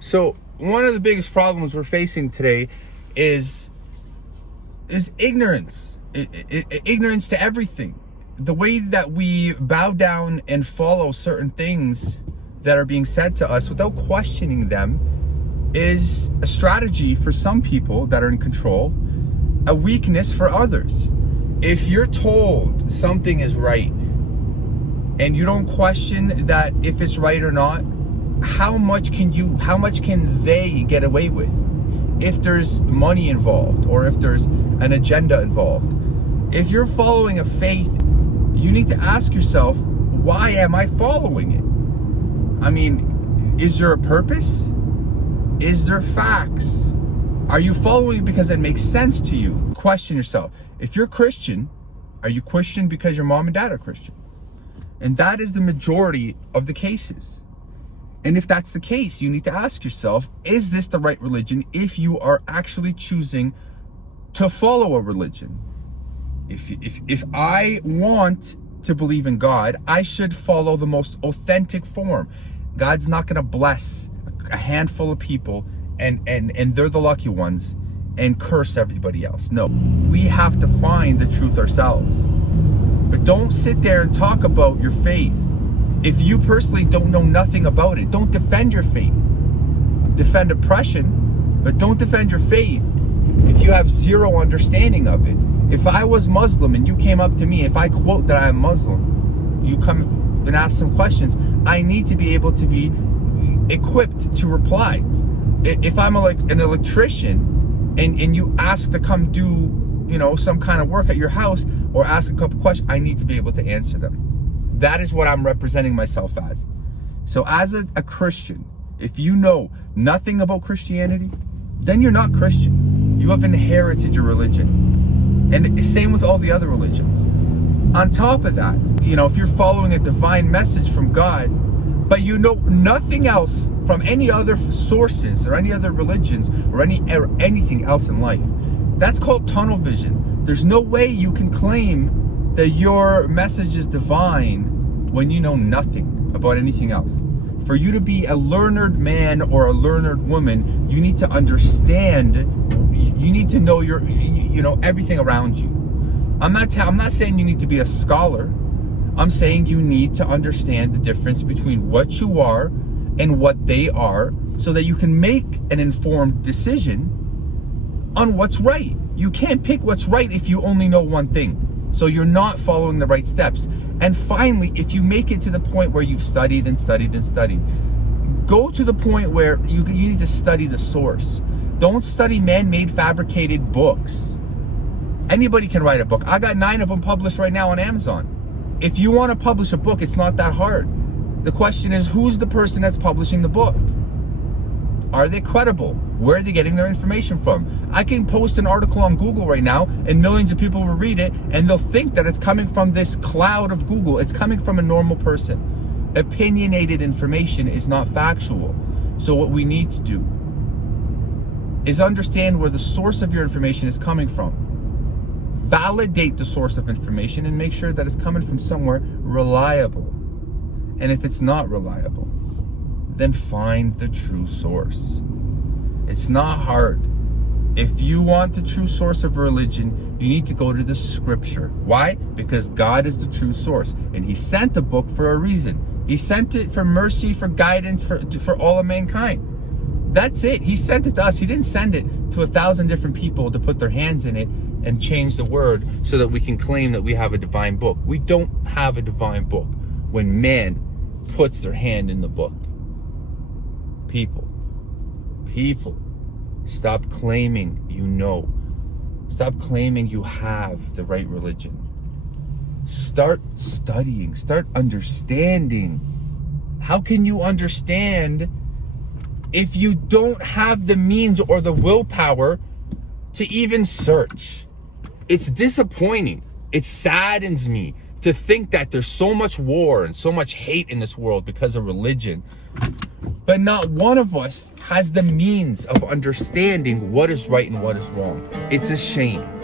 So one of the biggest problems we're facing today is ignorance. Ignorance to everything. The way that we bow down and follow certain things that are being said to us without questioning them is a strategy for some people that are in control, a weakness for others. If you're told something is right and you don't question that if it's right or not, how much can they get away with if there's money involved or if there's an agenda involved? If you're following a faith, you need to ask yourself, why am I following it? I mean, is there a purpose? Is there facts? Are you following it because it makes sense to you? Question yourself. If you're Christian, are you Christian because your mom and dad are Christian? And that is the majority of the cases. And if that's the case, you need to ask yourself, is this the right religion if you are actually choosing to follow a religion? If I want to believe in God, I should follow the most authentic form. God's not going to bless a handful of people and they're the lucky ones and curse everybody else. No, we have to find the truth ourselves. But don't sit there and talk about your faith if you personally don't know nothing about it. Don't defend your faith. Defend oppression, but don't defend your faith if you have zero understanding of it. If I was Muslim and you came up to me, if I quote that I'm Muslim, you come and ask some questions, I need to be able to be equipped to reply. If I'm an electrician and you ask to come do, some kind of work at your house or ask a couple questions, I need to be able to answer them. That is what I'm representing myself as. So as a Christian, if you know nothing about Christianity, then you're not Christian. You have inherited your religion. And same with all the other religions. On top of that, if you're following a divine message from God, but you know nothing else from any other sources or any other religions or anything else in life, that's called tunnel vision. There's no way you can claim that your message is divine when you know nothing about anything else. For you to be a learned man or a learned woman, you need to understand, you need to know everything around you. I'm not saying you need to be a scholar. I'm saying you need to understand the difference between what you are and what they are so that you can make an informed decision on what's right. You can't pick what's right if you only know one thing. So you're not following the right steps. And finally, if you make it to the point where you've studied and studied and studied, go to the point where you need to study the source. Don't study man-made fabricated books. Anybody can write a book. I got 9 of them published right now on Amazon. If you want to publish a book, it's not that hard. The question is, who's the person that's publishing the book? Are they credible? Where are they getting their information from? I can post an article on Google right now and millions of people will read it and they'll think that it's coming from this cloud of Google. It's coming from a normal person. Opinionated information is not factual. So what we need to do is understand where the source of your information is coming from. Validate the source of information and make sure that it's coming from somewhere reliable. And if it's not reliable, then find the true source. It's not hard. If you want the true source of religion, you need to go to the scripture. Why? Because God is the true source. And he sent the book for a reason. He sent it for mercy, for guidance, for all of mankind. That's it. He sent it to us. He didn't send it to 1,000 different people to put their hands in it and change the word so that we can claim that we have a divine book. We don't have a divine book when man puts their hand in the book. People, stop claiming you know. Stop claiming you have the right religion. Start studying, start understanding. How can you understand if you don't have the means or the willpower to even search? It's disappointing. It saddens me to think that there's so much war and so much hate in this world because of religion, but not one of us has the means of understanding what is right and what is wrong. It's a shame.